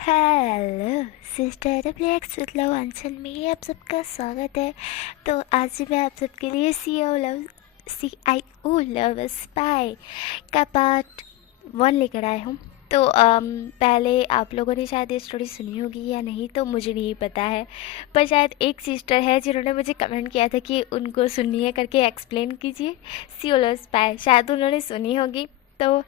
Hello sister WX with love अंचल में आप सबका स्वागत है। तो आज मैं आप सबके लिए CIO लव स्पाई का पार्ट 1 लेकर आया हूँ। तो पहले आप लोगों ने शायद ये स्टोरी सुनी होगी या नहीं, तो मुझे नहीं पता है, पर शायद एक सिस्टर है जिन्होंने मुझे कमेंट किया था कि उनको सुननी है करके एक्सप्लेन कीजिए सीओ लव स्पाई। शायद उन्होंने सुनी होगी। तो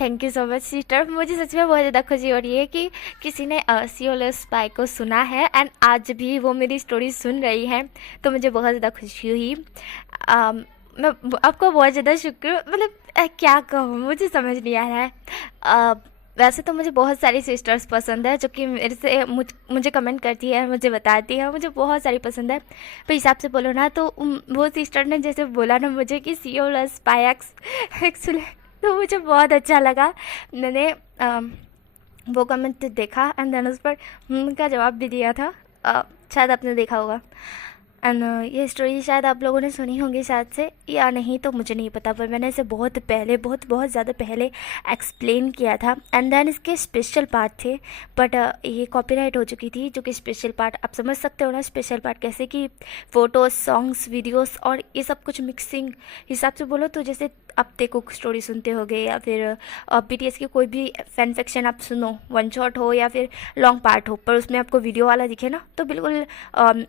thank you so much sister. मुझे सच में बहुत ज़्यादा खुशी हो रही है कि किसी ने सीओ स्पाई को सुना है एंड आज भी वो मेरी स्टोरी सुन रही है, तो मुझे बहुत ज़्यादा खुशी हुई। मैं आपको बहुत ज़्यादा शुक्र, मतलब क्या कहूँ, मुझे समझ नहीं आ रहा है। वैसे तो मुझे बहुत सारी सिस्टर्स पसंद है जो कि मेरे से मुझे कमेंट करती है, मुझे बताती है, मुझे बहुत सारी पसंद है। पर हिसाब से बोलो ना तो वो सिस्टर ने जैसे बोला ना मुझे कि सीओ स्पाई एक्चुअली तो मुझे बहुत अच्छा लगा। मैंने वो कमेंट देखा एंड देन उस पर का जवाब भी दिया था। शायद आपने देखा होगा। एंड ये स्टोरी शायद आप लोगों ने सुनी होगी शायद से, या नहीं तो मुझे नहीं पता, पर मैंने इसे बहुत पहले बहुत ज़्यादा पहले एक्सप्लेन किया था। एंड देन इसके स्पेशल पार्ट थे, बट ये कॉपीराइट हो चुकी थी। जो कि स्पेशल पार्ट आप समझ सकते हो ना, स्पेशल पार्ट कैसे कि फ़ोटोज़, सॉन्ग्स, वीडियोस और ये सब कुछ मिक्सिंग हिसाब से बोलो तो जैसे आप देखो स्टोरी सुनते होगे या फिर BTS की कोई भी फैन फिक्शन आप सुनो, वन शॉट हो या फिर लॉन्ग पार्ट हो, पर उसमें आपको वीडियो वाला दिखे ना, तो बिल्कुल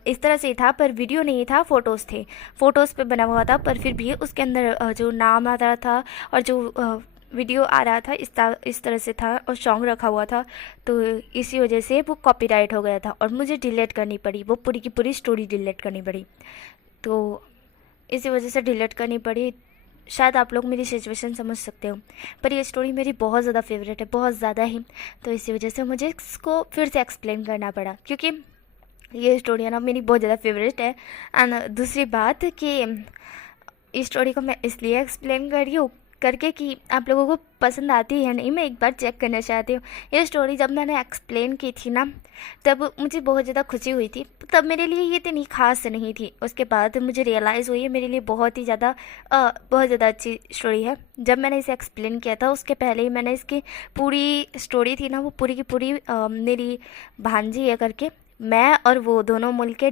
इस तरह से ही था। पर वीडियो नहीं था, फ़ोटोज़ थे, फ़ोटोज़ पे बना हुआ था, पर फिर भी उसके अंदर जो नाम आ रहा था और जो वीडियो आ रहा था इस तरह से था और सॉन्ग रखा हुआ था। तो इसी वजह से वो कॉपीराइट हो गया था और मुझे डिलीट करनी पड़ी, वो पूरी की पूरी स्टोरी डिलीट करनी पड़ी। तो इसी वजह से डिलीट करनी पड़ी। शायद आप लोग मेरी सिचुएशन समझ सकते हो, पर ये स्टोरी मेरी बहुत ज़्यादा फेवरेट है, बहुत ज़्यादा ही। तो इसी वजह से मुझे इसको फिर से एक्सप्लेन करना पड़ा, क्योंकि ये स्टोरी है ना मेरी बहुत ज़्यादा फेवरेट है। एंड दूसरी बात कि इस स्टोरी को मैं इसलिए एक्सप्लेन कर रही हूँ करके कि आप लोगों को पसंद आती है नहीं, मैं एक बार चेक करना चाहती हूँ। ये स्टोरी जब मैंने एक्सप्लेन की थी ना, तब मुझे बहुत ज़्यादा खुशी हुई थी, तब मेरे लिए ये इतनी खास नहीं थी। उसके बाद मुझे रियलाइज़ हुई है मेरे लिए बहुत ही ज़्यादा बहुत ज़्यादा अच्छी स्टोरी है। जब मैंने इसे एक्सप्लेन किया था उसके पहले ही मैंने इसकी पूरी स्टोरी थी ना, वो पूरी की पूरी मेरी भांजी है करके मैं और वो दोनों मिलके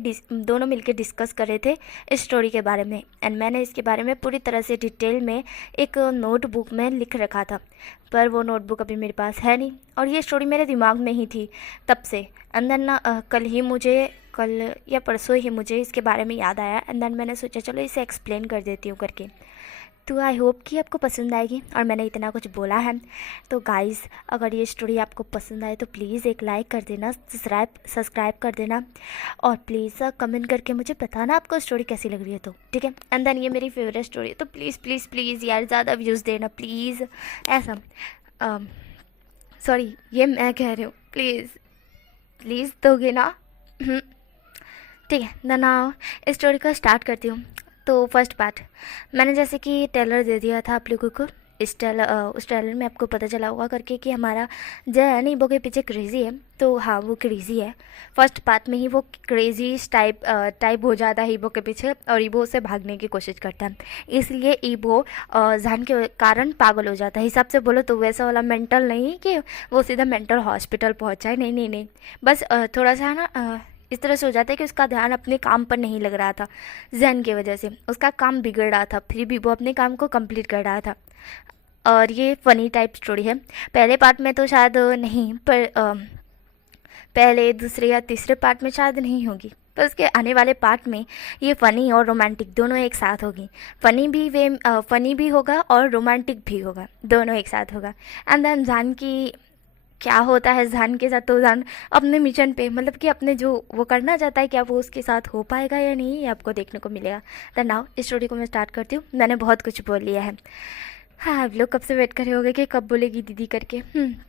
डिस्कस कर रहे थे इस स्टोरी के बारे में। एंड मैंने इसके बारे में पूरी तरह से डिटेल में एक नोटबुक में लिख रखा था, पर वो नोटबुक अभी मेरे पास है नहीं और ये स्टोरी मेरे दिमाग में ही थी तब से। अंदर ना कल या परसों ही मुझे इसके बारे में याद आया एंड देन मैंने सोचा चलो इसे एक्सप्लेन कर देती हूँ करके। तो आई होप कि आपको पसंद आएगी और मैंने इतना कुछ बोला है। तो गाइस, अगर ये स्टोरी आपको पसंद आए तो प्लीज़ एक लाइक कर देना, सब्सक्राइब कर देना और प्लीज़ कमेंट करके मुझे बताना आपको स्टोरी कैसी लग रही है। तो ठीक है, एंड देन ये मेरी फेवरेट स्टोरी है, तो प्लीज़ प्लीज़ प्लीज़ यार ज़्यादा व्यूज़ देना प्लीज़। ऐसा सॉरी, ये मैं कह रही हूँ, प्लीज़ प्लीज़ दोगे ना? ठीक है, देन इस स्टोरी को स्टार्ट करती हूँ। तो फर्स्ट पार्ट मैंने जैसे कि टेलर दे दिया था आप लोगों को। उस टेलर में आपको पता चला होगा करके कि हमारा जय है ना ईबो के पीछे क्रेज़ी है। तो हाँ, वो क्रेज़ी है। फर्स्ट पार्ट में ही वो क्रेज़ी टाइप हो जाता है ईबो के पीछे और ईबो उससे भागने की कोशिश करता है। इसलिए ईबो जान के कारण पागल हो जाता है। हिसाब से बोलो तो वैसा वाला मेंटल नहीं कि वो सीधा मेंटल हॉस्पिटल पहुँचा है, नहीं नहीं नहीं, बस थोड़ा सा ना इस तरह से हो जाता है कि उसका ध्यान अपने काम पर नहीं लग रहा था। जहन की वजह से उसका काम बिगड़ रहा था, फिर भी वो अपने काम को कंप्लीट कर रहा था। और ये फ़नी टाइप स्टोरी है। पहले पार्ट में तो शायद नहीं, पर पहले दूसरे या तीसरे पार्ट में शायद नहीं होगी, पर उसके आने वाले पार्ट में ये फ़नी और रोमांटिक दोनों एक साथ होगी। फ़नी भी होगा और रोमांटिक भी होगा, दोनों एक साथ होगा। एंड देन जान की क्या होता है जान के साथ, तो जान अपने मिशन पे, मतलब कि अपने जो वो करना चाहता है क्या वो उसके साथ हो पाएगा या नहीं, ये आपको देखने को मिलेगा। तो नाउ इस स्टोरी को मैं स्टार्ट करती हूँ। मैंने बहुत कुछ बोल लिया है। हाँ, आप लोग कब से वेट कर रहे होगे कि कब बोलेगी दीदी करके।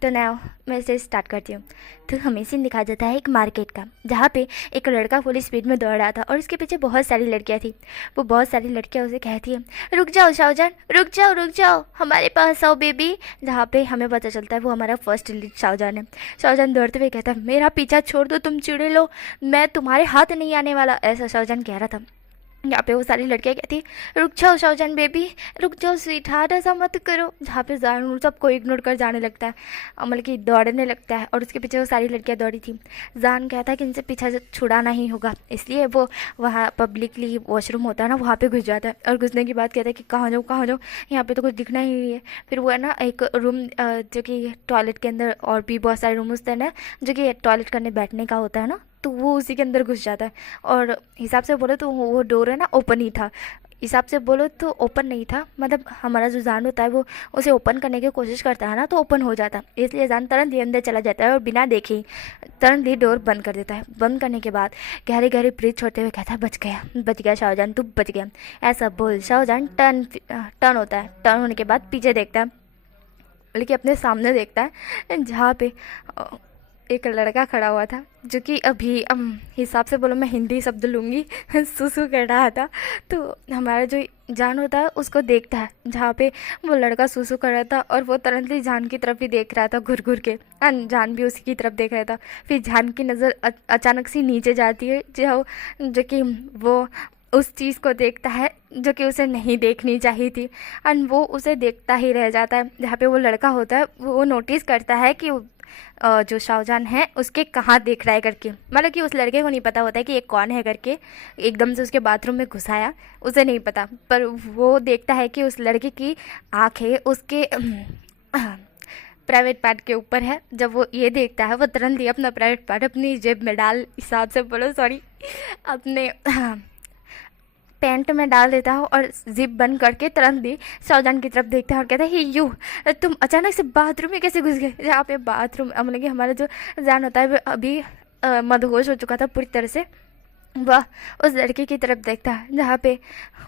तो नाउ मैं इसे स्टार्ट करती हूँ। तो हमें सीन दिखाया जाता है एक मार्केट का, जहाँ पे एक लड़का फुल स्पीड में दौड़ रहा था और उसके पीछे बहुत सारी लड़कियाँ थी। वो बहुत सारी लड़कियाँ उसे कहती है, रुक जाओ शाहजहान, रुक जाओ, हमारे पास आओ बेबी। जहाँ पे हमें पता चलता है वो हमारा फर्स्ट लीड शाहजहान है। शाहजहान दौड़ते हुए कहता है, मेरा पीछा छोड़ दो तुम चिड़े लो, मैं तुम्हारे हाथ नहीं आने वाला, ऐसा शाहजहान कह रहा था। यहाँ पे वो सारी लड़कियाँ कहती रुक जाओ शाहजहान बेबी, रुक जाओ स्वीट हार्ट, ऐसा मत करो। जहाँ पे जानू सबको इग्नोर कर जाने लगता है, मतलब कि दौड़ने लगता है और उसके पीछे वो सारी लड़कियाँ दौड़ी थी। जान कहता है कि इनसे पीछा छुड़ाना ही होगा, इसलिए वो वहाँ पब्लिकली वॉशरूम होता है ना, वहाँ पे घुस जाता है और घुसने की बात कहता है कि कहाँ जाऊँ कहाँ जाऊँ, यहाँ पे तो कुछ दिखना ही नहीं है। फिर वो है ना एक रूम जो कि टॉयलेट के अंदर और भी बहुत सारे रूम होते हैं ना, जो कि टॉयलेट करने बैठने का होता है ना, तो वो उसी के अंदर घुस जाता है। और हिसाब से बोलो तो वो डोर है ना ओपन ही था, हिसाब से बोलो तो ओपन नहीं था, मतलब हमारा जो जान होता है वो उसे ओपन करने की कोशिश करता है ना तो ओपन हो जाता है, इसलिए जान तुरंत ही अंदर चला जाता है और बिना देखे ही तुरंत ही डोर बंद कर देता है। बंद करने के बाद गहरे गहरे ब्रीथ छोड़ते हुए कहता है बच गया शाहजहान, तू बच गया। ऐसा बोल शाहजहान टर्न होता है, टर्न होने के बाद पीछे देखता है, बल्कि अपने सामने देखता है जहाँ पे एक लड़का खड़ा हुआ था, जो कि अभी हिसाब से बोलो मैं हिंदी शब्द लूँगी सुसु कर रहा था। तो हमारा जो जान होता है उसको देखता है जहाँ पे वो लड़का सुसु कर रहा था, और वो तुरंत ही जान की तरफ ही देख रहा था घुर घुर के, जान भी उसी की तरफ देख रहा था। फिर जान की नज़र अचानक से नीचे जाती है, जो कि वो उस चीज़ को देखता है जो कि उसे नहीं देखनी चाहिए थी, एंड वो उसे देखता ही रह जाता है। जहाँ पे वो लड़का होता है वो नोटिस करता है कि जो शाहजहान है उसके कहाँ देख रहा है करके, मतलब कि उस लड़के को नहीं पता होता है कि ये कौन है करके, एकदम से उसके बाथरूम में घुसाया उसे नहीं पता, पर वो देखता है कि उस लड़के की आँखें उसके प्राइवेट पार्ट के ऊपर है। जब वो ये देखता है वो तुरंत ही अपना प्राइवेट पार्ट अपनी जेब में डाल, हिसाब से बोलो सॉरी, अपने पैंट में डाल देता है और जिप बंद करके तुरंत ही शाहजहान की तरफ देखता है और कहता है ही यू, तुम अचानक से बाथरूम में कैसे घुस गए। जहाँ पे बाथरूम मतलब कि हमारा जो जान होता है वो अभी मदहोश हो चुका था पूरी तरह से, वह उस लड़के की तरफ देखता है जहाँ पे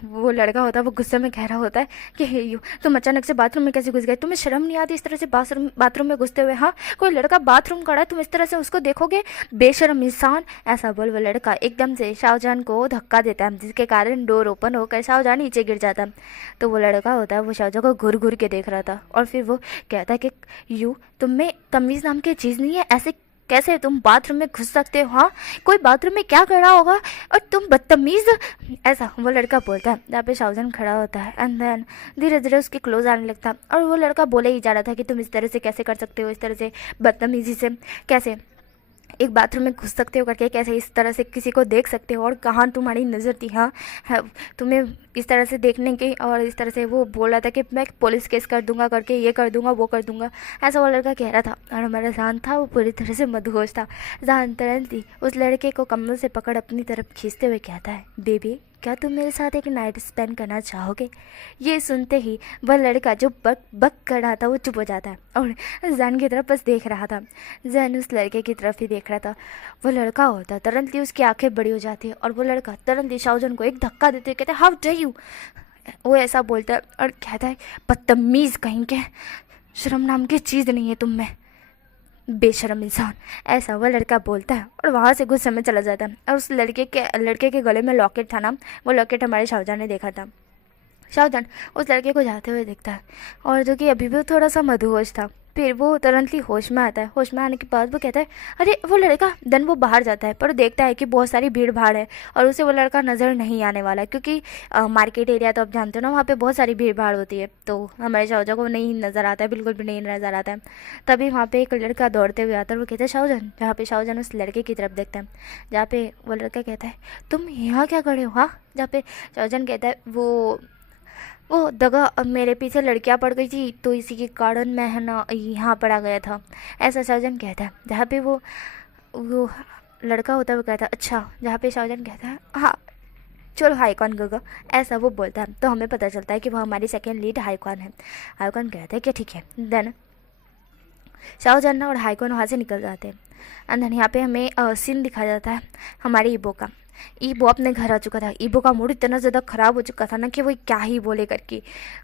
वो लड़का होता है वो गुस्से में कह रहा होता है कि हे यू, तुम अचानक से बाथरूम में कैसे घुस गए, तुम्हें शर्म नहीं आती इस तरह से बाथरूम में घुसते हुए। हाँ, कोई लड़का बाथरूम खड़ा है तुम इस तरह से उसको देखोगे, बेशर्म इंसान। ऐसा बोल वो लड़का एकदम से शाहजहान को धक्का देता है, जिसके कारण डोर ओपन होकर शाहजहान नीचे गिर जाता है। तो वो लड़का होता है वो शाहजहान को घुर घुर के देख रहा था और फिर वो कहता है कि यू, तुम में तमीज़ नाम की चीज़ नहीं है, ऐसे कैसे तुम बाथरूम में घुस सकते हो। हाँ, कोई बाथरूम में क्या कर रहा होगा और तुम बदतमीज़, ऐसा वो लड़का बोलता है। जहाँ पे शाहजहान खड़ा होता है एंड देन धीरे धीरे उसके क्लोज आने लगता है और वो लड़का बोले ही जा रहा था कि तुम इस तरह से कैसे कर सकते हो, इस तरह से बदतमीज़ी से कैसे एक बाथरूम में घुस सकते हो करके, कैसे इस तरह से किसी को देख सकते हो और कहाँ तुम्हारी नज़र थी। हाँ, तुम्हें इस तरह से देखने की, और इस तरह से वो बोल रहा था कि मैं पुलिस केस कर दूंगा करके, ये कर दूंगा वो कर दूंगा, ऐसा वो लड़का कह रहा था। और हमारा जान था वो पूरी तरह से मदहोश था। जान तुरंत ही उस लड़के को कमर से पकड़ अपनी तरफ खींचते हुए कहता है बेबी, क्या तुम मेरे साथ एक नाइट स्पेंड करना चाहोगे। ये सुनते ही वह लड़का जो बक बक कर रहा था वो चुप हो जाता है और जैन की तरफ बस देख रहा था। जैन उस लड़के की तरफ ही देख रहा था। वो लड़का होता है तुरंत ही उसकी आंखें बड़ी हो जाती है और वो लड़का तुरंत ही शाहजहान को एक धक्का देते हुए कहता है हाउ डे यू, वो ऐसा बोलता है और कहता है बदतमीज़ कहीं के, शर्म नाम की चीज़ नहीं है तुम में, बेशरम इंसान, ऐसा वो लड़का बोलता है और वहाँ से गुस्से में चला जाता है। और उस लड़के के गले में लॉकेट था ना, वो लॉकेट हमारे शाहजहान ने देखा था। शाहजहान उस लड़के को जाते हुए देखता है और जो कि अभी भी थोड़ा सा मदहोश था। फिर वो तुरंत ही होश में आता है। होश में आने के बाद वो कहता है अरे वो लड़का, देन वो बाहर जाता है पर देखता है कि बहुत सारी भीड़ भाड़ है और उसे वो लड़का नज़र नहीं आने वाला है, क्योंकि मार्केट एरिया तो आप जानते हो ना, वहाँ पे बहुत सारी भीड़ भाड़ होती है, तो हमारे शाहजहां को नहीं नज़र आता है, बिल्कुल भी नहीं नज़र आता है। तभी वहाँ पे एक लड़का दौड़ते हुए आता है, वो कहता है शाहजहान, जहाँ पे शाहजहान उस लड़के की तरफ देखता है, जहाँ पे वो लड़का कहता है तुम यहाँ क्या खड़े हो। हाँ, जहाँ पे शाहजहान कहता है वो दगा मेरे पीछे लड़कियां पड़ गई थी तो इसी के कारण मैं है ना यहाँ पर आ गया था, ऐसा शाहजहान कहता है। जहाँ पे वो लड़का होता है वो कहता है अच्छा, जहाँ पे शाहजहान कहता है हाँ चलो हाईकॉन गगा, ऐसा वो बोलता है। तो हमें पता चलता है कि वो हमारी सेकेंड लीड हाईकॉन है। हाईकॉन कहता है कि ठीक है। देन शाहजहान और हाईकॉन वहाँ से निकल जाते हैं। एंड देन यहाँ पे हमें सीन दिखाया जाता है हमारी ईबो का। ईबो अपने घर आ चुका था। ईबो का मूड इतना ज़्यादा ख़राब हो चुका था ना कि वो क्या ही बोले करके,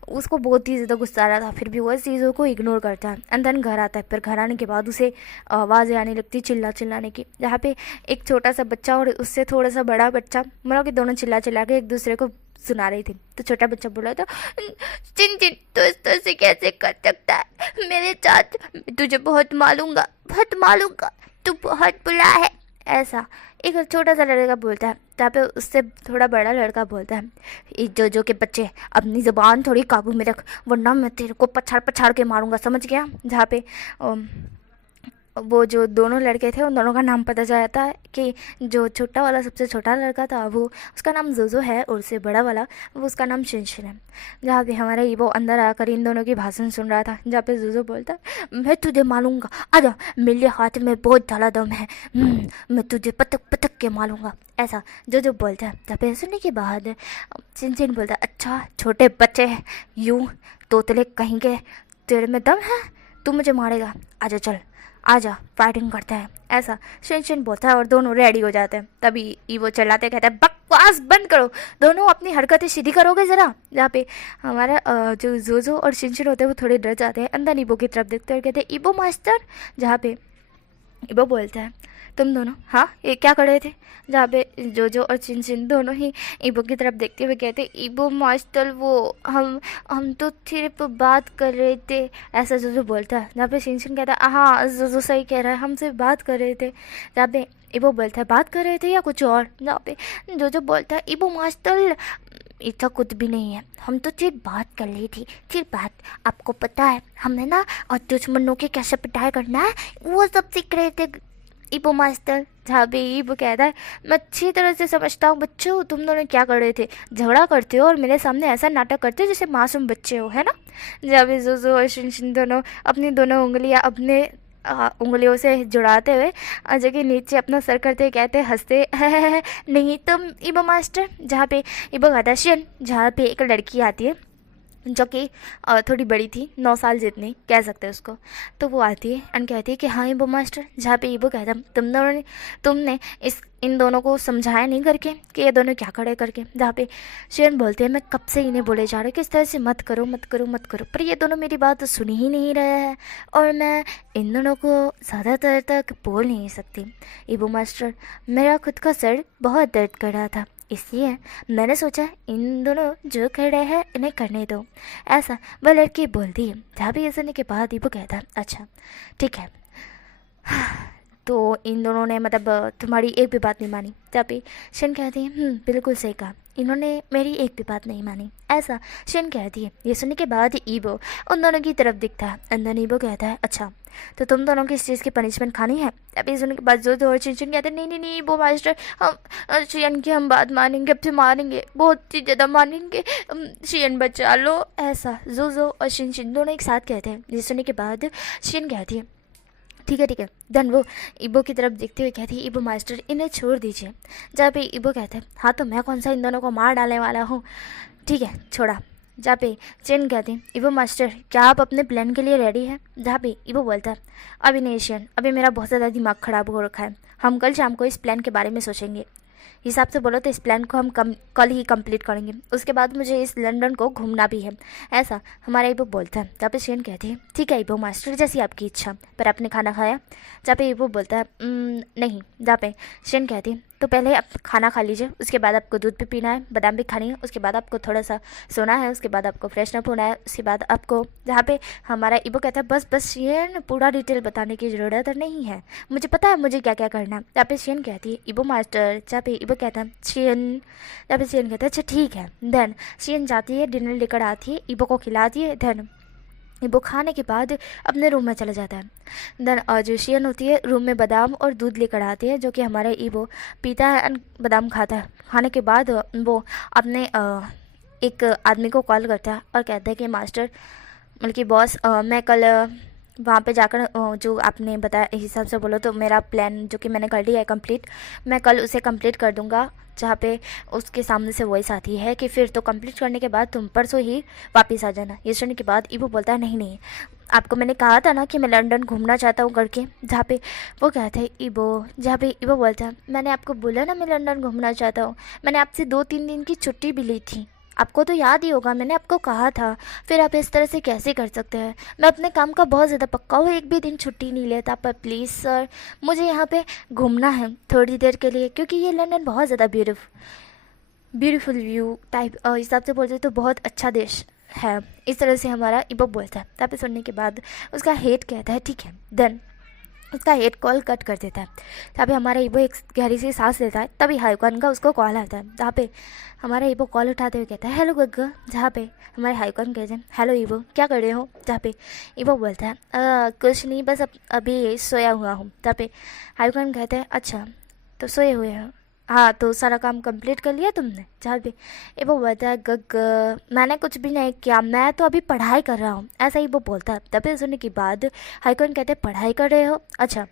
उसको बहुत ही ज़्यादा गुस्सा आ रहा था। फिर भी वो इस चीज़ों को इग्नोर करता है। एंड देन घर आता है। फिर घर आने के बाद उसे आवाज़ें आने लगती चिल्लाने की, जहाँ पे एक छोटा सा बच्चा और उससे थोड़ा सा बड़ा बच्चा, मतलब कि दोनों चिल्ला के एक दूसरे को सुना रही थी। तो छोटा बच्चा बोला था चिन चिन तो इस तरह से कैसे कर सकता है मेरे साथ, तुझे बहुत मालूंगा तू बहुत बुरा है, ऐसा एक छोटा सा लड़का बोलता है। जहाँ पे उससे थोड़ा बड़ा लड़का बोलता है, जो के बच्चे अपनी ज़ुबान थोड़ी काबू में रख, वरना मैं तेरे को पछाड़ पछाड़ के मारूंगा, समझ गया। जहाँ पे वो जो दोनों लड़के थे उन दोनों का नाम पता चलता है कि जो छोटा वाला सबसे छोटा लड़का था वो उसका नाम जोजो है, और उससे बड़ा वाला वो उसका नाम शिनशिन है। जहाँ पे हमारा ईवो अंदर आकर इन दोनों की भाषण सुन रहा था, जहाँ पे जोजो बोलता, मैं तुझे मारूंगा, आजा, मेरे हाथ में बहुत ज़्यादा दम है, मैं तुझे पटक पटक के मारूंगा, ऐसा जो बोलता है। जहाँ पे सुनने के बाद शिनशिन बोलता, अच्छा छोटे बच्चे यूँ तोतले कहीं के, तेरे में दम है, तू मुझे मारेगा, आजा चल, आजा फाइटिंग करते हैं, ऐसा शिनशिन बोलता है। और दोनों रेडी हो जाते हैं। तभी ईवो चिल्लाते कहते हैं, बकवास बंद करो, दोनों अपनी हरकतें सीधी करोगे ज़रा। जहाँ पे हमारा जो जोजो और शिनशिन होते हैं वो थोड़े डर जाते हैं, अंदर ईवो की तरफ देखते हैं और कहते हैं, ईवो मास्टर। जहाँ पे ईवो बोलता है, तुम दोनों हाँ ये क्या कर रहे थे। जहाँ पे जोजो और शिनशिन दोनों ही ईवो की तरफ देखते हुए कहते, ईवो मास्टर वो हम तो सिर्फ बात कर रहे थे, ऐसा जोजो बोलता है। जहाँ पे शिनशिन कहता है, हाँ जोजो सही कह रहा है, हम सिर्फ बात कर रहे थे। जहाँ पे ईवो बोलता है, बात कर रहे थे या कुछ और। जहाँ पे जोजो बोलता है, ईवो मास्टर इतना कुछ भी नहीं है, हम तो सिर्फ बात कर रही थी, सिर्फ बात। आपको पता है हमें ना और दुश्मनों की कैसे पिटाई करना है वो सब सीख रहे थे ईवो मास्टर। जहाँ पे ईवो कहता है, मैं अच्छी तरह से समझता हूँ बच्चों, तुम दोनों क्या कर रहे थे, झगड़ा करते हो और मेरे सामने ऐसा नाटक करते हो जैसे मासूम बच्चे हो, है ना। जहाँ पे जोजो और शिनशिन दोनों अपनी दोनों उंगलियाँ अपने उंगलियों से जुड़ाते हुए अजय के नीचे अपना सर करते कहते हंसते, नहीं तुम ईवो मास्टर। जहाँ पे ईवो कहता है, शिन। जहाँ पे एक लड़की आती है जो कि थोड़ी बड़ी थी, 9 साल जितनी कह सकते हैं उसको, तो वो आती है एंड कहती है कि हाँ ईवो मास्टर। जहाँ पे ईवो कहता है, तुमने इन दोनों को समझाया नहीं करके कि ये दोनों क्या खड़े करके। जहाँ पे शेरन बोलते हैं, मैं कब से इन्हें बोले जा रहे कि इस तरह से मत करो मत करो मत करो, पर ये दोनों मेरी बात सुन ही नहीं रहे हैं और मैं इन दोनों को ज़्यादा देर तक बोल नहीं सकती। ईवो मास्टर, मेरा खुद का सर बहुत दर्द कर रहा था, इसलिए मैंने सोचा इन दोनों जो खड़े हैं इन्हें करने दो, ऐसा वह लड़की बोलती है। जहाँ भी ये सुनने के बाद ईवो कहता है, अच्छा ठीक है। तो इन दोनों ने मतलब तुम्हारी एक भी बात नहीं मानी। जहाँ पे शिन कहती है, बिल्कुल सही कहा, इन्होंने मेरी एक भी बात नहीं मानी, ऐसा शिन कहती है। ये सुनने के बाद ईवो उन दोनों की तरफ दिखता है। अंदर ईवो कहता है, अच्छा तो तुम दोनों की इस चीज़ की पनिशमेंट खानी है। अभी सुनने के बाद जो और शिन कहते हैं, नहीं ईवो मास्टर, हम शियन की हम बात मानेंगे, अब से मानेंगे, बहुत ही ज़्यादा मानेंगे, शियन बचा लो, ऐसा जोजो और शिन दोनों एक साथ कहते हैं। ये सुनने के बाद शिन कहती है, ठीक है। देन वो ईवो की तरफ देखते हुए कहती है, ईवो मास्टर इन्हें छोड़ दीजिए। जहाँ पे ईवो कहते हैं, हाँ तो मैं कौन सा इन दोनों को मार डालने वाला हूँ, ठीक है छोड़ा। जहाँ पे चिन कहते हैं, ईवो मास्टर क्या आप अपने प्लान के लिए रेडी हैं। जहाँ पे ईवो बोलता है, अभी नहीं शियन, अभी मेरा बहुत ज़्यादा दिमाग ख़राब हो रखा है, हम कल शाम को इस प्लान के बारे में सोचेंगे। हिसाब से बोलो तो इस प्लान को हम कल ही कंप्लीट करेंगे, उसके बाद मुझे इस लंदन को घूमना भी है, ऐसा हमारा ईवो बोलता है। जहाँ पे शियन कहती है, ठीक है ईवो मास्टर जैसी आपकी इच्छा, पर आपने खाना खाया। जहाँ पे ईवो बोलता है, नहीं। जहाँ पे शियन कहती है, तो पहले आप खाना खा लीजिए, उसके बाद आपको दूध भी पीना है, बादाम भी खानी है, उसके बाद आपको थोड़ा सा सोना है, उसके बाद आपको फ्रेशन अप होना है, उसके बाद आपको। जहाँ पे हमारा ईवो कहता है, बस शियन पूरा डिटेल बताने की ज़रूरत नहीं है, मुझे पता है मुझे क्या क्या करना है। जहाँ पे शियन कहती है, ईवो मास्टर। जहाँ पे ईवो कहता है, शियन। जहाँ पे शियन कहता है, अच्छा ठीक है। देन शियन जाती है, डिनर लेकर आती है, ईवो को खिलाती है। देन वो खाने के बाद अपने रूम में चला जाता है। देन जो शियन होती है रूम में बादाम और दूध लेकर आती है, जो कि हमारा ईवो पीता है एंड बादाम खाता है। खाने के बाद वो अपने एक आदमी को कॉल करता है और कहता है कि मास्टर बल्कि बॉस, मैं कल वहाँ पे जाकर जो आपने बताया हिसाब से बोलो तो मेरा प्लान जो कि मैंने कर लिया है कंप्लीट, मैं कल उसे कंप्लीट कर दूँगा। जहाँ पे उसके सामने से वॉइस आती है कि फिर तो कंप्लीट करने के बाद तुम परसों ही वापस आ जाना। ये सुनने के बाद ईवो बोलता है, नहीं आपको मैंने कहा था ना कि मैं लंदन घूमना चाहता हूँ करके। जहाँ पे वो कहते हैं ईवो, जहाँ पे ईवो बोलता है, मैंने आपको बोला ना मैं लंदन घूमना चाहता हूँ, मैंने आपसे 2-3 दिन की छुट्टी भी ली थी, आपको तो याद ही होगा, मैंने आपको कहा था, फिर आप इस तरह से कैसे कर सकते हैं। मैं अपने काम का बहुत ज़्यादा पक्का हूँ, एक भी दिन छुट्टी नहीं लेता, पर प्लीज़ सर मुझे यहाँ पे घूमना है थोड़ी देर के लिए, क्योंकि ये लंदन बहुत ज़्यादा ब्यूटीफुल व्यू टाइप हिसाब से बोलते तो बहुत अच्छा देश है। इस तरह से हमारा ईवो बोलता है। तब सुनने के बाद उसका हेड कहता है, ठीक है। देन उसका हेड कॉल कट कर देता है। जहाँ पे हमारा ईबो एक गहरी सी सांस लेता है, तभी हाईकॉन का उसको कॉल आता है, जहाँ पे हमारा ईबो कॉल उठाते हुए कहता है हेलो गग्गा। जहाँ पे हमारे हाईकॉन कहते हैं हेलो ईबो, क्या कर रहे हो। जहाँ पे ईबो बोलता है कुछ नहीं, बस अभी सोया हुआ हूँ। जहाँ पे हाईकॉन कहते हैं अच्छा तो सोए हुए हो, हाँ तो सारा काम कंप्लीट कर लिया तुमने। जहाँ पे ईबो बोलता है गग मैंने कुछ भी नहीं किया, मैं तो अभी पढ़ाई कर रहा हूँ, ऐसा ही वो बोलता है। तभी सुनने के बाद हाईकॉन कहते हैं पढ़ाई कर रहे हो, अच्छा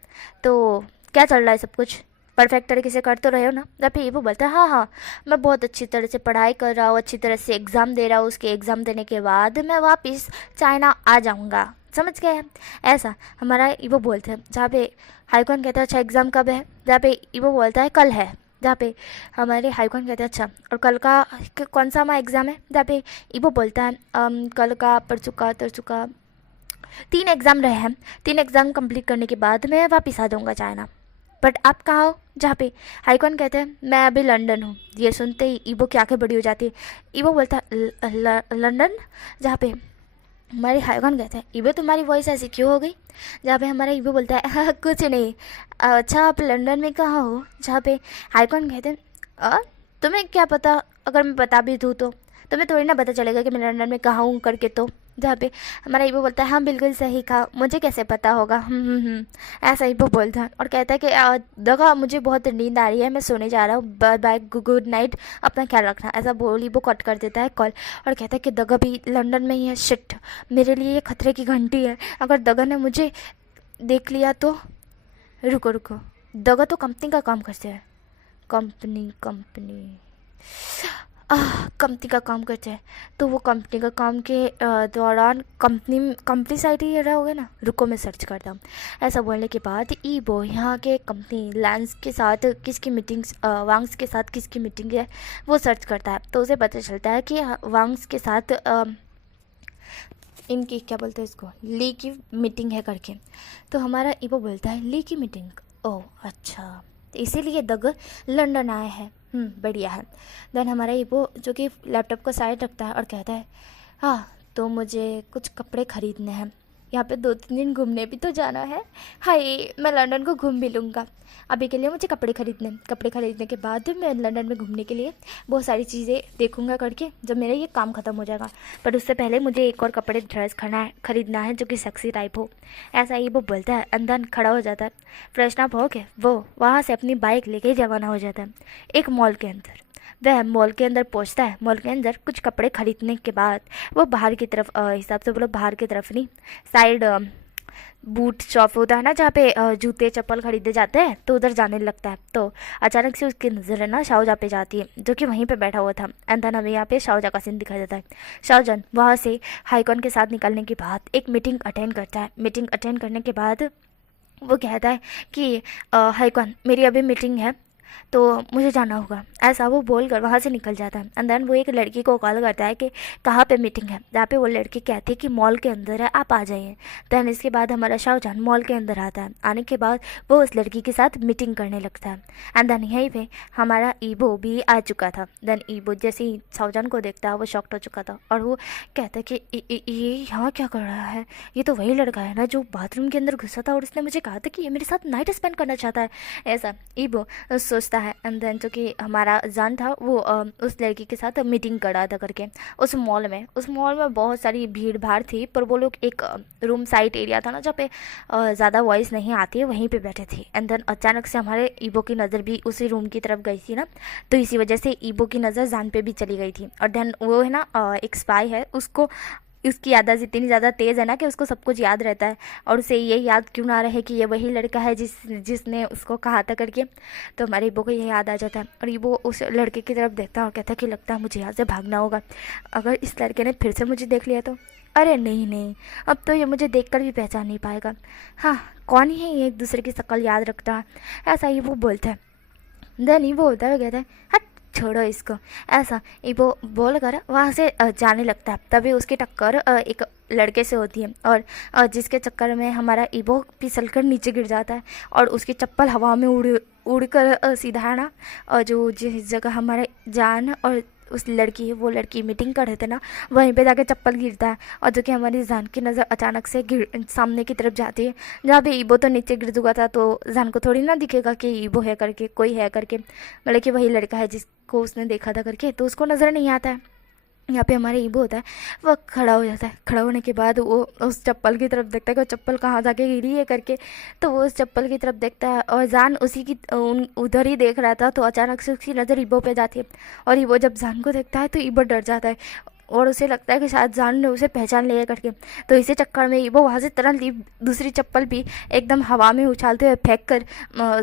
तो क्या चल रहा है, सब कुछ परफेक्ट तरीके से कर तो रहे हो ना। जब फिर ईबो बोलता है हाँ हाँ मैं बहुत अच्छी तरह से पढ़ाई कर रहा हूँ, अच्छी तरह से एग्ज़ाम दे रहा हूँ, उसके एग्ज़ाम देने के बाद मैं वापस चाइना आ जाऊँगा, समझ गए हैं। ऐसा हमारा ईबो बोलते हैं। जहाँ पे हाईकॉन कहता है अच्छा एग्ज़ाम कब है। जहाँ पे ईबो बोलता है कल है। जहाँ पे हमारे हाईकॉन कहते हैं अच्छा और कल का कौन सा हमारा एग्ज़ाम है। जहाँ पे ईबो बोलता है कल का परसों का तरसों का 3 एग्ज़ाम रहे हैं, 3 एग्ज़ाम कंप्लीट करने के बाद मैं वापस आ जाऊँगा चाइना। बट आप कहाँ हो। जहाँ पे हाईकॉन कहते हैं मैं अभी लंदन हूँ। ये सुनते ही ईबो की आंखें बड़ी हो जाती है। ईबो बोलता है लंदन। जहाँ पे हमारे हाईकॉन कहते हैं ईबो तुम्हारी वॉइस ऐसी क्यों हो गई। जहाँ पे हमारा ईबो बोलता है कुछ नहीं, अच्छा आप लंदन में कहाँ हो। जहाँ पे हाईकॉन कहते हैं तुम्हें क्या पता, अगर मैं बता भी दूँ तो तुम्हें थोड़ी ना पता चलेगा कि मैं लंदन में कहाँ हूँ करके। तो जहाँ पे हमारा ईबो बोलता है हाँ बिल्कुल सही कहा, मुझे कैसे पता होगा। ऐसा ईबो बोलता है और कहता है कि देखा मुझे बहुत नींद आ रही है, मैं सोने जा रहा हूँ, बाय बाय गुड नाइट, अपना ख्याल रखना। ऐसा बोल ईबो कट कर देता है कॉल और कहता है कि दगा भी लंदन में ही है। शिट, मेरे लिए ये खतरे की घंटी है, अगर दगा ने मुझे देख लिया तो। रुको रुको, दगा तो कंपनी का काम करते हैं। कंपनी कंपनी का काम करते हैं, तो वो कंपनी का काम के दौरान कंपनी साइट ही रहा होगा ना। रुको मैं सर्च करता हूँ। ऐसा बोलने के बाद ईबो यहाँ के कंपनी लैंस के साथ किसकी मीटिंग्स वांग्स के साथ किसकी मीटिंग है वो सर्च करता है। तो उसे पता चलता है कि वांग्स के साथ इनकी क्या बोलते हैं इसको, ली की मीटिंग है करके। तो हमारा ईबो बोलता है ली की मीटिंग, ओह अच्छा तो इसीलिए दग लंदन आए हैं। बढ़िया है। देन हमारा ईबो जो कि लैपटॉप को साइड रखता है और कहता है हाँ तो मुझे कुछ कपड़े ख़रीदने हैं, यहाँ पे 2-3 दिन घूमने भी तो जाना है। हाय मैं लंदन को घूम भी लूँगा, अभी के लिए मुझे कपड़े खरीदने के बाद मैं लंदन में घूमने के लिए बहुत सारी चीज़ें देखूँगा करके जब मेरा ये काम ख़त्म हो जाएगा। पर उससे पहले मुझे एक और कपड़े ड्रेस खरीदना है जो कि सेक्सी टाइप हो। ऐसा ही वो बोलता है। अंदर खड़ा हो जाता है, फ्रेशन अप हो के वो वहाँ से अपनी बाइक लेके रवाना हो जाता है एक मॉल के अंदर। वह मॉल के अंदर पहुंचता है। मॉल के अंदर कुछ कपड़े खरीदने के बाद वो बाहर की तरफ हिसाब से बोलो बाहर की तरफ नहीं, साइड बूट शॉप होता है ना जहाँ पे जूते चप्पल खरीदे जाते हैं, तो उधर जाने लगता है। तो अचानक से उसकी नज़र है ना शाओजा पे जाती है जो कि वहीं पे बैठा हुआ था। एंड देन हमें यहाँ पे शाओजा का सीन दिखाई देता है। शाओजन वहाँ से हाईकॉन के साथ निकलने के बाद एक मीटिंग अटेंड करता है। मीटिंग अटेंड करने के बाद वो कहता है कि हाईकॉन मेरी अभी मीटिंग है तो मुझे जाना होगा। ऐसा वो बोलकर वहाँ से निकल जाता है। एंड देन वो एक लड़की को कॉल करता है कि कहाँ पे मीटिंग है। जहाँ पे वो लड़की कहती है कि मॉल के अंदर है, आप आ जाइए। देन इसके बाद हमारा शाहजहान मॉल के अंदर आता है। आने के बाद वो उस लड़की के साथ मीटिंग करने लगता है। एंड देन यहीं पे हमारा ईबो भी आ चुका था। देन ईबो जैसे ही शाहजहान को देखता है वो शॉक्ड हो चुका था और वो कहता है कि ये यहाँ क्या कर रहा है, ये तो वही लड़का है ना जो बाथरूम के अंदर घुसा था और उसने मुझे कहा था कि ये मेरे साथ नाइट स्पेंड करना चाहता है। ऐसा ईबो सोचता है। एंड देन जो कि हमारा जान था वो उस लड़की के साथ मीटिंग कर रहा था करके उस मॉल में बहुत सारी भीड़ भाड़ थी। पर वो लोग एक रूम साइड एरिया था ना जहाँ पे ज़्यादा वॉइस नहीं आती है, वहीं पे बैठे थे। एंड देन अचानक से हमारे ईबो की नज़र भी उसी रूम की तरफ गई थी ना, तो इसी वजह से ईबो की नज़र जान पे भी चली गई थी। और देन वो है ना एक स्पाई है, उसकी याददाश्त इतनी ज़्यादा तेज़ है ना कि उसको सब कुछ याद रहता है और उसे ये याद क्यों ना रहे कि ये वही लड़का है जिसने उसको कहा था करके। तो हमारे ईबो को ये याद आ जाता है और ईबो उस लड़के की तरफ देखता है और कहता है कि लगता है मुझे यहाँ से भागना होगा, अगर इस लड़के ने फिर से मुझे देख लिया तो। अरे नहीं, अब तो ये मुझे देखकर भी पहचान नहीं पाएगा। हाँ कौन ही है ये एक दूसरे की शक्ल याद रखता है, ऐसा ही वो बोलता है। देन ईबो होता है कहता है हट छोड़ो इसको। ऐसा ईबो बोल कर वहाँ से जाने लगता है। तभी उसकी टक्कर एक लड़के से होती है और जिसके चक्कर में हमारा ईबो फिसल कर नीचे गिर जाता है और उसकी चप्पल हवा में उड़कर सीधा है ना और जो जिस जगह हमारे जान और उस लड़की है, वो लड़की मीटिंग कर रहे थे ना, वहीं पे जाके चप्पल गिरता है, और जो कि हमारी जान की नज़र अचानक से सामने की तरफ जाती है, जहाँ पे ईबो तो नीचे गिर चुका था, तो जान को थोड़ी ना दिखेगा कि ईबो है करके, कोई है करके, मतलब कि वही लड़का है जिसको उसने देखा था करके, तो उसको नज़र नहीं आता है। यहाँ पे हमारा ईबो होता है, वो खड़ा हो जाता है, खड़ा होने के बाद वो उस चप्पल की तरफ देखता है कि वो चप्पल कहाँ जाके गिरी है करके, तो वो उस चप्पल की तरफ देखता है, और जान उसी की उधर ही देख रहा था, तो अचानक से उसकी नज़र ईबो पे जाती है, और ईबो जब जान को देखता है तो ईबो डर जाता है, और उसे लगता है कि शायद जान ने उसे पहचान लिया करके, तो इसी चक्कर में ईबो वहाँ से तुरंत दूसरी चप्पल भी एकदम हवा में उछालते हुए फेंक कर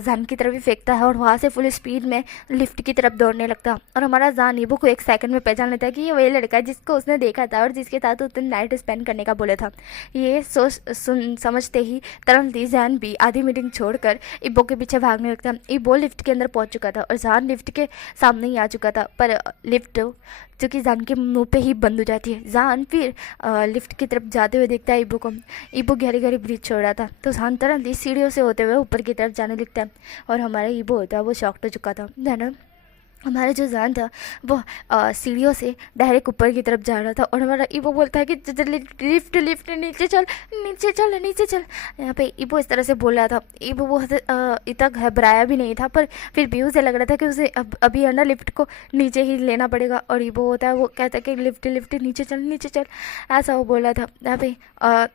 जान की तरफ ही फेंकता है, और वहाँ से फुल स्पीड में लिफ्ट की तरफ दौड़ने लगता है। और हमारा जान ईबो को एक सेकंड में पहचान लेता है कि ये वही लड़का है जिसको उसने देखा था और जिसके साथ उसने नाइट स्पेंड करने का बोला था। ये सोच समझते ही तुरंत ही जान भी आधी मीटिंग छोड़कर ईबो के पीछे भागने लगता है। ईबो लिफ्ट के अंदर पहुँच चुका था और जान लिफ्ट के सामने ही आ चुका था, पर लिफ्ट जो कि जान के मुंह पे ही बंद हो जाती है। जान फिर लिफ्ट की तरफ जाते हुए देखता है ईबो को। ईबो गहरी गहरी ब्रीथ छोड़ रहा था, तो जान तुरंत ही सीढ़ियों से होते हुए ऊपर की तरफ जाने लगता है, और हमारा ईबो होता है वो शॉक्ड हो चुका था। देन हमारा जो जान था वो सीढ़ियों से डायरेक्ट ऊपर की तरफ जा रहा था, और हमारा ईबो बोलता है कि लिफ्ट लिफ्ट नीचे चल नीचे चल नीचे चल। यहाँ पे ईबो इस तरह से बोल रहा था। ईबो बहुत इतना घबराया भी नहीं था, पर फिर भी उसे लग रहा था कि उसे अभी है ना लिफ्ट को नीचे ही लेना पड़ेगा, और ईबो होता है वो कहता है कि लिफ्ट लिफ्ट नीचे चल नीचे चल, ऐसा वो बोल रहा था। यहाँ पे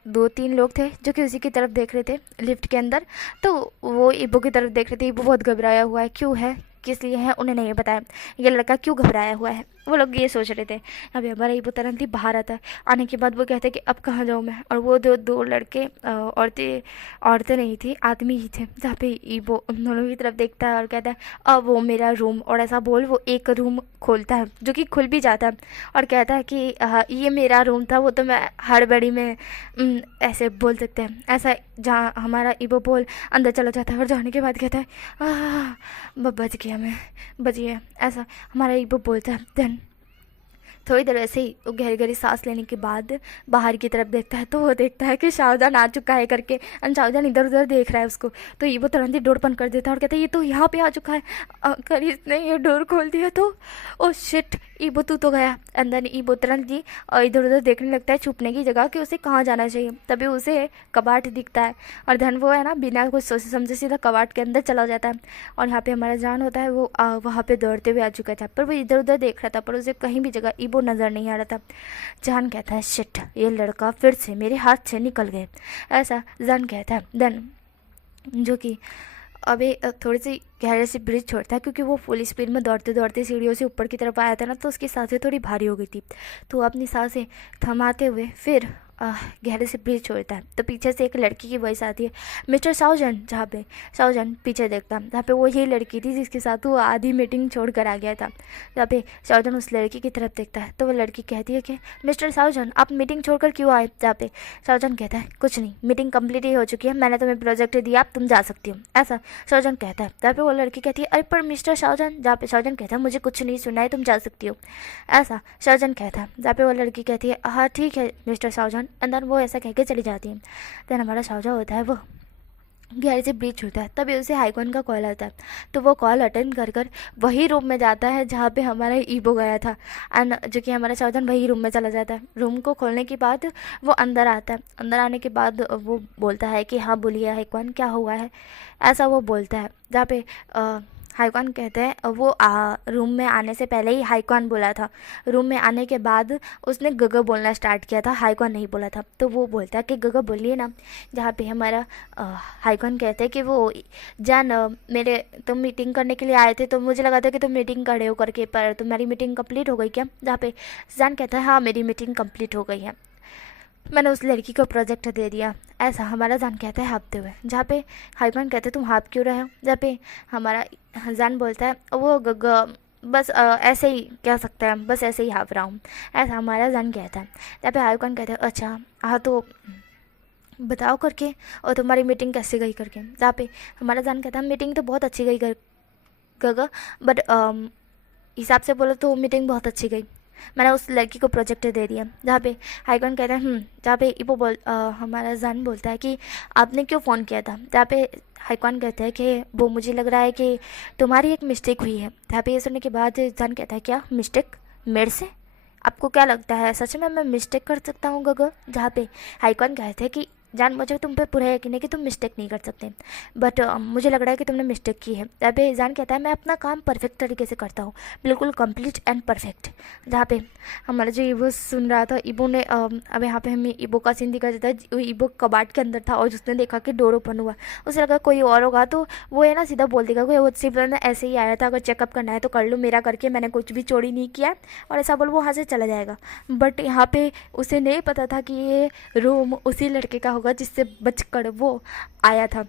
2-3 लोग थे जो कि उसी की तरफ देख रहे थे लिफ्ट के अंदर, तो वो ईबो की तरफ देख रहे थे। ईबो बहुत घबराया हुआ है, क्यों है, किस लिए है, उन्हें नहीं बताया। ये लड़का क्यों घबराया हुआ है, वो लोग ये सोच रहे थे। अभी हमारा ईबो तुरंत ही बाहर आता है। आने के बाद वो कहते हैं कि अब कहाँ जाऊँ मैं, और वो दो लड़के औरतें नहीं थी, आदमी ही थे, जहाँ पे ईबो उन दोनों की तरफ देखता है और कहता है अब वो मेरा रूम, और ऐसा बोल वो एक रूम खोलता है जो कि खुल भी जाता है, और कहता है कि ये मेरा रूम था, वो तो मैं हड़बड़ी में ऐसे बोल सकते हैं ऐसा, जहाँ हमारा ईबो बोल अंदर चला जाता है, और जाने के बाद कहता है बच गया मैं, बच गया, ऐसा हमारा ईबो बोलता है। देन थोड़ी देर ऐसे ही वो गहरी गहरी सांस लेने के बाद बाहर की तरफ देखता है, तो वो देखता है कि शाहजहान आ चुका है करके, एंड शाहजहान इधर उधर देख रहा है उसको, तो ईबो तुरंत ही डोर बंद कर देता है और कहता है ये तो यहाँ पे आ चुका है, अगर इसने ये डोर खोल दिया तो ओ शिट, ईबो तू तो गया। अंदर ईबो तुरंत ही इधर उधर देखने लगता है छुपने की जगह कि उसे कहाँ जाना चाहिए। तभी उसे कबाट दिखता है, और धन वो है ना बिना कुछ सोचे समझे सीधा कबाट के अंदर चला जाता है, और यहाँ पे हमारा जान होता है वो वहाँ पे दौड़ते हुए आ चुका था, पर वो इधर उधर देख रहा था, पर उसे कहीं भी जगह ईबो नज़र नहीं आ रहा था। जान कहता है शिट, ये लड़का फिर से मेरे हाथ से निकल गए, ऐसा जान कहता है। देन जो कि अभी थोड़ी सी गहरे से ब्रिज छोड़ता है, क्योंकि वो फुल स्पीड में दौड़ते दौड़ते सीढ़ियों से ऊपर की तरफ आया था ना, तो उसकी सांसें थोड़ी भारी हो गई थी, तो वो अपनी सांसें थमाते हुए फिर गहरे से ब्रिज छोड़ता है। तो पीछे से एक लड़की की वॉइस आती है, मिस्टर साउजन, जहाँ पे साउजन पीछे देखता है, जहाँ पे वो यही लड़की थी जिसके साथ वो आधी मीटिंग छोड़ कर आ गया था। जहाँ पे साउजन उस लड़की की तरफ देखता है, तो वो लड़की कहती है कि मिस्टर साउजन आप मीटिंग छोड़कर क्यों आए। जहाँ पे साउजन कहता है कुछ नहीं, मीटिंग कंप्लीट ही हो चुकी है, मैंने तुम्हें प्रोजेक्ट दिया, आप तुम जा सकती हो, ऐसा साउजन कहता है। जहाँ पे वो लड़की कहती है अरे पर मिस्टर साउजन, जहाँ पे साउजन कहता है मुझे कुछ नहीं सुना है, तुम जा सकती हो, ऐसा साउजन कहता है। जहाँ पे वो लड़की कहती है हाँ ठीक है मिस्टर साउजन, अंदर वो ऐसा कह के चली जाती है। देन हमारा साउजा होता है वो गहरे से ब्रीच होता है, तभी उसे हाईकॉन का कॉल आता है, तो वो कॉल अटेंड कर कर वही रूम में जाता है जहाँ पे हमारा ईबो गया था, एंड जो कि हमारा सावधान वही रूम में चला जाता है। रूम को खोलने के बाद वो अंदर आता है, अंदर आने के बाद वो बोलता है कि हाँ बोलिए हाईकॉन क्या हुआ है, ऐसा वो बोलता है। जहाँ पे हाईकॉन कहते हैं वो रूम में आने से पहले ही हाईकॉन बोला था, रूम में आने के बाद उसने गग बोलना स्टार्ट किया था, हाईकॉन नहीं बोला था, तो वो बोलता है कि गग बोलिए ना। जहाँ पे हमारा हाईकॉन कहते हैं कि वो जान मेरे तुम मीटिंग करने के लिए आए थे, तो मुझे लगा था कि तुम मीटिंग कर रहे हो करके, पर तुम्हारी मीटिंग कंप्लीट हो गई क्या। जहाँ पे जान कहता है हाँ मेरी मीटिंग कंप्लीट हो गई है, मैंने उस लड़की को प्रोजेक्ट दे दिया, ऐसा हमारा जान कहता है हाँपते हुए। जहाँ पे हाईकॉन कहते हैं तुम हाँप क्यों रहे हो। जहाँ पे हमारा जान बोलता है वो बस ऐसे ही कह सकते हैं, बस ऐसे ही हाँप रहा हूँ, ऐसा हमारा जान कहता है। जहाँ पे हाईकॉन कहते हैं अच्छा हाँ तो बताओ करके, और तुम्हारी मीटिंग कैसे गई करके। जहाँ पे हमारा जान कहता है मीटिंग तो बहुत अच्छी गई गगा, बट हिसाब से बोलो तो मीटिंग बहुत अच्छी गई, मैंने उस लड़की को प्रोजेक्ट दे दिया। जहाँ पे हाईकॉन कहता है जहाँ पे इबो हमारा जान बोलता है कि आपने क्यों फ़ोन किया था। जहाँ पे हाईकॉन कहता है कि वो मुझे लग रहा है कि तुम्हारी एक मिस्टेक हुई है। जहाँ पे ये सुनने के बाद जान कहता है क्या मिस्टेक, मेरे से? आपको क्या लगता है सच में मैं मिस्टेक कर सकता हूँ गगो? जहाँ पे हाईकॉन कहते हैं कि जान, मुझे तुम पे पूरा यकीन है कि तुम मिस्टेक नहीं कर सकते, बट मुझे लग रहा है कि तुमने मिस्टेक की है। जहाँ पे जान कहता है मैं अपना काम परफेक्ट तरीके से करता हूँ, बिल्कुल कंप्लीट एंड परफेक्ट। जहाँ पे हमारा जो ईबो सुन रहा था, ईबो ने अब यहाँ पे हमें ईबो का सीन दिखा जाता है। ईबो कबाट के अंदर था और उसने देखा कि डोर ओपन हुआ, उसे लगा कोई और होगा, तो वो है ना सीधा बोल देगा कोई वो सिर्फ ना ऐसे ही आया था, अगर चेकअप करना है तो कर लो, मेरा करके मैंने कुछ भी चोरी नहीं किया, और ऐसा बोल वो वहाँ से चला जाएगा। बट यहाँ पे उसे नहीं पता था कि ये रूम उसी लड़के का होगा जिससे बचकर वो आया था।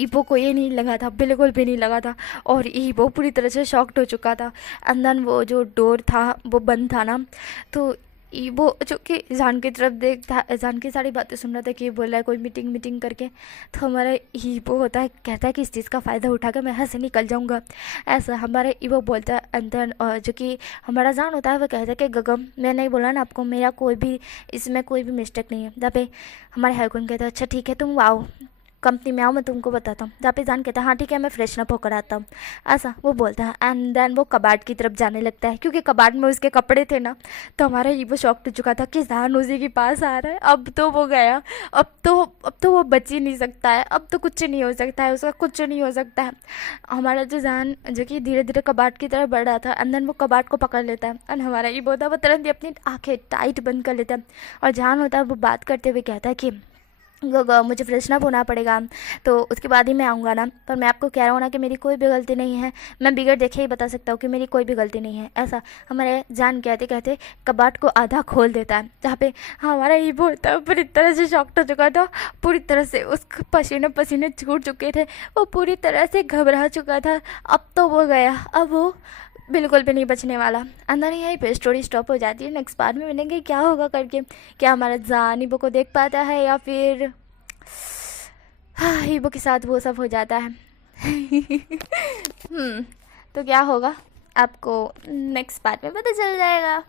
ईबो को ये नहीं लगा था, बिल्कुल भी नहीं लगा था, और ईबो पूरी तरह से शॉक्ड हो चुका था। एंड देन वो जो डोर था वो बंद था ना, तो ईबो जो कि जान की तरफ देखता, जान की सारी बातें सुन रहा था कि बोल रहा है कोई मीटिंग करके, तो हमारा ईबो होता है, कहता है कि इस चीज़ का फ़ायदा उठाकर मैं यहाँ से निकल जाऊँगा, ऐसा हमारा ईबो बोलता है। एंड देन जो कि हमारा जान होता है वो कहता है कि गगम मैं नहीं बोला ना आपको, मेरा कोई भी इसमें कोई भी मिस्टेक नहीं है। जहाँ पे हमारे हाईकॉन कहता है अच्छा ठीक है तुम आओ कंपनी में आओ, मैं तुमको बताता हूँ। जहाँ पे जान कहता है हाँ ठीक है मैं फ्रेशन अप होकर आता हूँ, ऐसा वो बोलता है। एंड देन वो कबाट की तरफ जाने लगता है, क्योंकि कबाट में उसके कपड़े थे ना, तो हमारा ईबो शॉक हो चुका था कि जान उसी के पास आ रहा है। अब तो वो गया, अब तो वो बच ही नहीं सकता है, अब तो कुछ नहीं हो सकता है, उसका कुछ नहीं हो सकता है। हमारा जो जान जो कि धीरे धीरे कबाट की तरफ बढ़ रहा था, एंड देन वो कबाट को पकड़ लेता है, एंड हमारा ईबो होता है वो तुरंत ही अपनी आँखें टाइट बंद कर लेता है, और जान होता है वो बात करते हुए कहता है कि मुझे फ्रेशन अप होना पड़ेगा, तो उसके बाद ही मैं आऊँगा ना, पर मैं आपको कह रहा हूँ ना कि मेरी कोई भी गलती नहीं है, मैं बिगड़ देखे ही बता सकता हूँ कि मेरी कोई भी गलती नहीं है, ऐसा हमारे जान कहते कहते कबाट को आधा खोल देता है। जहाँ पे हमारा ईबो होता है पूरी तरह से शॉक्ट हो चुका था, पूरी तरह से उसके पसीने पसीने छूट चुके थे, वो पूरी तरह से घबरा चुका था। अब तो वो गया, अब वो बिल्कुल भी नहीं बचने वाला। अंदर यहीं पे स्टोरी स्टॉप हो जाती है। नेक्स्ट पार्ट में मिलेंगे क्या होगा करके, क्या हमारा जान ईबो को देख पाता है या फिर हाँ ईबो के साथ वो सब हो जाता है। तो क्या होगा आपको नेक्स्ट पार्ट में पता चल जाएगा।